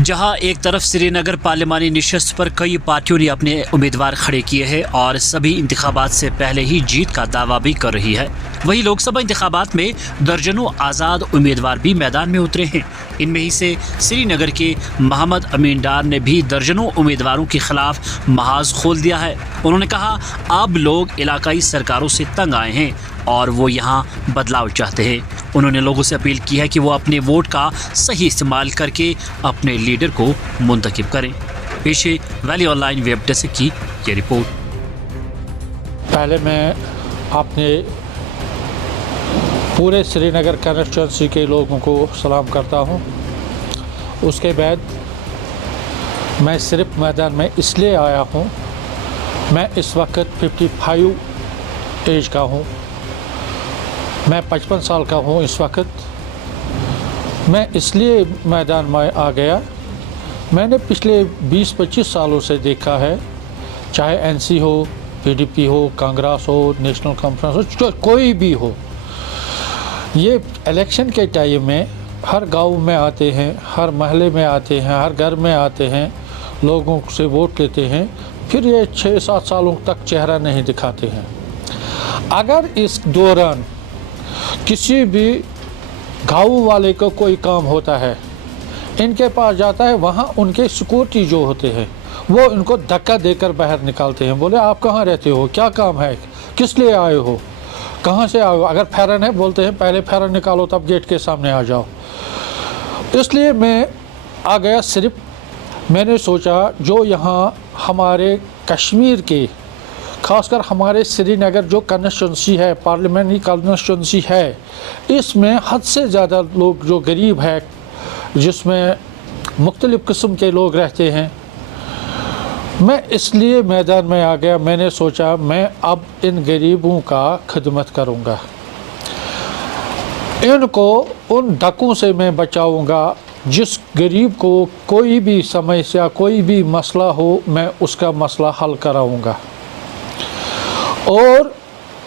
जहां एक तरफ श्रीनगर पार्लिमानी नशस्त पर कई पार्टियों ने अपने उम्मीदवार खड़े किए हैं और सभी इंतखाबात से पहले ही जीत का दावा भी कर रही है, वहीं लोकसभा इंतखाबात में दर्जनों आज़ाद उम्मीदवार भी मैदान में उतरे हैं। इनमें ही से श्रीनगर के मोहम्मद अमीन डार ने भी दर्जनों उम्मीदवारों के खिलाफ महाज खोल दिया है। उन्होंने कहा, अब लोग इलाकाई सरकारों से तंग आए हैं और वो यहाँ बदलाव चाहते हैं। उन्होंने लोगों से अपील की है कि वो अपने वोट का सही इस्तेमाल करके अपने लीडर को मुंतखब करें। पेशे वैली ऑनलाइन वेब डेस्क की ये रिपोर्ट। पहले मैं अपने पूरे श्रीनगर कॉन्स्टिट्यूंसी के लोगों को सलाम करता हूँ। उसके बाद मैं सिर्फ मैदान में इसलिए आया हूँ, मैं इस वक्त 55 एज का हूँ, मैं 55 साल का हूँ इस वक्त। मैं इसलिए मैदान में आ गया, मैंने पिछले 20-25 सालों से देखा है, चाहे एनसी हो, पीडीपी हो, कांग्रेस हो, नेशनल कॉन्फ्रेंस हो, कोई भी हो, ये इलेक्शन के टाइम में हर गांव में आते हैं, हर महल्ले में आते हैं, हर घर में आते हैं, लोगों से वोट लेते हैं, फिर ये 6-7 सालों तक चेहरा नहीं दिखाते हैं। अगर इस दौरान किसी भी गाँव वाले को कोई काम होता है, इनके पास जाता है, वहाँ उनके सिक्योरिटी जो होते हैं वो इनको धक्का देकर बाहर निकालते हैं। बोले आप कहाँ रहते हो, क्या काम है, किस लिए आए हो, कहाँ से आए हो। अगर फेरन है बोलते हैं पहले फेरन निकालो तब गेट के सामने आ जाओ। इसलिए मैं आ गया। सिर्फ मैंने सोचा जो यहाँ हमारे कश्मीर के, खासकर हमारे श्रीनगर जो कॉन्स्टिट्यूंसी है, पार्लियामेंट्री कॉन्स्टिट्यूंसी है, इसमें हद से ज़्यादा लोग जो गरीब है, जिसमें मुख्तलिफ़ किस्म के लोग रहते हैं, मैं इसलिए मैदान में आ गया। मैंने सोचा मैं अब इन गरीबों का खिदमत करूँगा, इनको उन धक्कों से मैं बचाऊँगा। जिस गरीब को कोई भी समस्या, कोई भी मसला हो, मैं उसका मसला हल कराऊँगा। और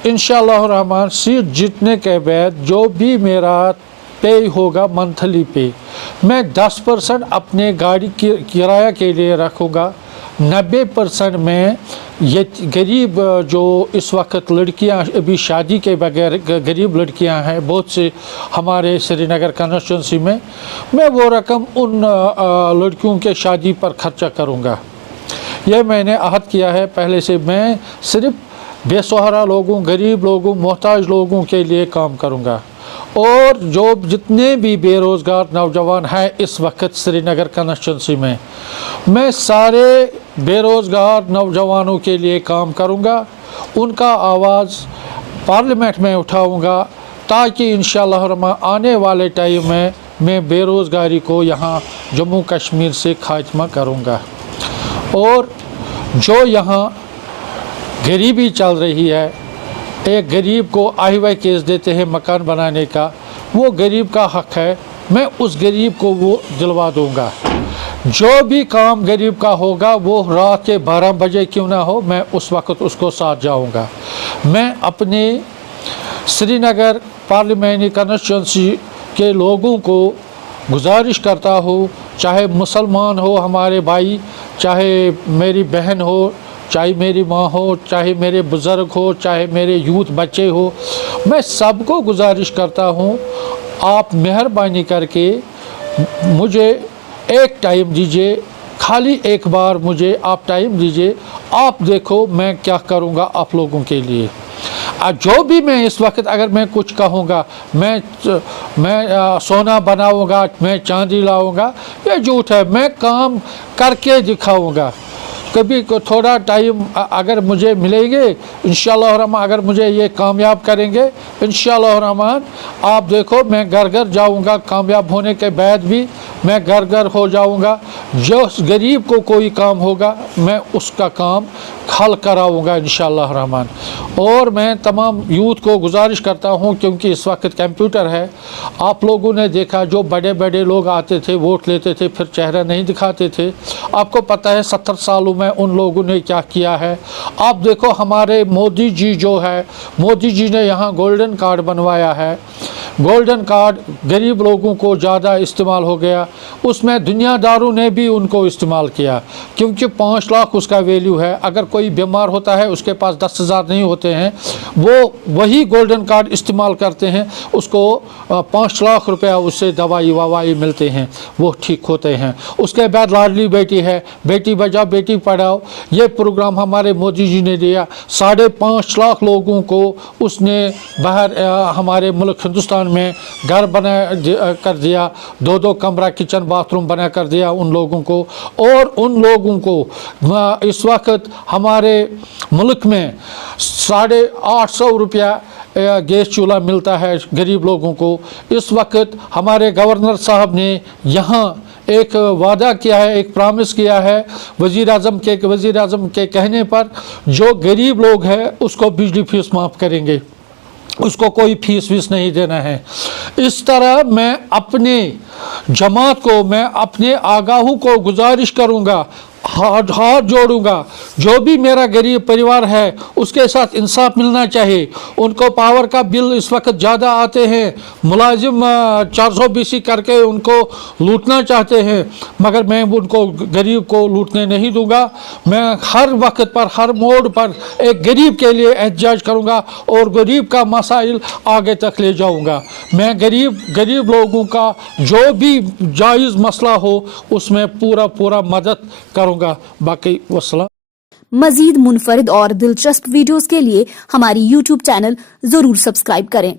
इंशाअल्लाह रहमान सीट जीतने के बाद जो भी मेरा पे होगा मंथली पे, मैं 10% अपने गाड़ी की किराया के लिए रखूँगा। 90% में ये गरीब जो इस वक्त लड़कियां अभी शादी के बगैर गरीब लड़कियां हैं बहुत से हमारे श्रीनगर कॉन्स्टिट्यूंसी में, मैं वो रकम उन लड़कियों के शादी पर खर्चा करूँगा। यह मैंने अहद किया है पहले से। मैं सिर्फ बेसहारा लोगों, गरीब लोगों, मोहताज लोगों के लिए काम करूँगा। और जो जितने भी बेरोज़गार नौजवान हैं इस वक्त श्रीनगर कॉन्स्टिट्यूंसी में, मैं सारे बेरोज़गार नौजवानों के लिए काम करूँगा, उनका आवाज़ पार्लियामेंट में उठाऊँगा, ताकि इंशाअल्लाह रहमान आने वाले टाइम में मैं बेरोज़गारी को यहाँ जम्मू कश्मीर से खात्मा करूँगा। और जो यहाँ गरीबी चल रही है, एक गरीब को हाईवे केस देते हैं मकान बनाने का, वो गरीब का हक है, मैं उस गरीब को वो दिलवा दूंगा। जो भी काम गरीब का होगा वो रात के 12 बजे क्यों ना हो, मैं उस वक्त उसको साथ जाऊंगा। मैं अपने श्रीनगर पार्लियामेंट्री कॉन्स्टिट्यूंसी के लोगों को गुजारिश करता हूँ, चाहे मुसलमान हो हमारे भाई, चाहे मेरी बहन हो, चाहे मेरी माँ हो, चाहे मेरे बुज़ुर्ग हो, चाहे मेरे यूथ बच्चे हो, मैं सबको गुजारिश करता हूँ, आप मेहरबानी करके मुझे एक टाइम दीजिए, खाली एक बार मुझे आप टाइम दीजिए। आप देखो मैं क्या करूँगा आप लोगों के लिए। जो भी मैं इस वक्त अगर मैं कुछ कहूँगा, मैं सोना बनाऊँगा, मैं चांदी लाऊँगा, ये झूठ है। मैं काम करके दिखाऊँगा। कभी को थोड़ा टाइम अगर मुझे मिलेंगे इंशाअल्लाह रहमान, अगर मुझे ये कामयाब करेंगे इंशाअल्लाह रहमान, आप देखो मैं घर घर जाऊंगा, कामयाब होने के बाद भी मैं घर घर हो जाऊंगा। जो गरीब को कोई काम होगा मैं उसका काम हल कराऊंगा इंशाअल्लाह रहमान। और मैं तमाम यूथ को गुजारिश करता हूं, क्योंकि इस वक्त कंप्यूटर है, आप लोगों ने देखा जो बड़े बड़े लोग आते थे वोट लेते थे फिर चेहरा नहीं दिखाते थे। आपको पता है 70 सालों में में उन लोगों ने क्या किया है। आप देखो हमारे मोदी जी जो है, मोदी जी ने यहाँ गोल्डन कार्ड बनवाया है। गोल्डन कार्ड गरीब लोगों को ज़्यादा इस्तेमाल हो गया, उसमें दुनियादारों ने भी उनको इस्तेमाल किया, क्योंकि 5 लाख उसका वैल्यू है। अगर कोई बीमार होता है उसके पास 10,000 नहीं होते हैं, वो वही गोल्डन कार्ड इस्तेमाल करते हैं, उसको 5 लाख रुपया उससे दवाई ववाई मिलते हैं, वो ठीक होते हैं। उसके बाद लाडली बेटी है, बेटी बचाओ बेटी पढ़ाओ, ये प्रोग्राम हमारे मोदी जी ने दिया। 5.5 लाख लोगों को उसने बाहर हमारे मुल्क हिंदुस्तान में घर बना कर दिया, 2-2 कमरा किचन बाथरूम बना कर दिया उन लोगों को। और उन लोगों को इस वक्त हमारे मुल्क में 850 रुपया गैस चूल्हा मिलता है गरीब लोगों को। इस वक्त हमारे गवर्नर साहब ने यहाँ एक वादा किया है, एक प्रॉमिस किया है वज़ीर आज़म के कहने पर, जो गरीब लोग हैं उसको बिजली फीस माफ़ करेंगे, उसको कोई फीस वीस नहीं देना है। इस तरह मैं अपने जमात को, मैं अपने आगाहों को गुजारिश करूँगा, हाथ जोड़ूंगा, जो भी मेरा गरीब परिवार है उसके साथ इंसाफ मिलना चाहिए। उनको पावर का बिल इस वक्त ज़्यादा आते हैं, मुलाजिम 420 करके उनको लूटना चाहते हैं, मगर मैं उनको गरीब को लूटने नहीं दूंगा। मैं हर वक्त पर, हर मोड़ पर एक गरीब के लिए एहतजाज करूंगा और गरीब का मसाइल आगे तक ले जाऊंगा। मैं गरीब लोगों का जो भी जायज़ मसला हो उसमें पूरा मदद करूंगा। बाकी वस्सलाम। मजीद मुनफरिद और दिलचस्प वीडियोस के लिए हमारी YouTube चैनल जरूर सब्सक्राइब करें।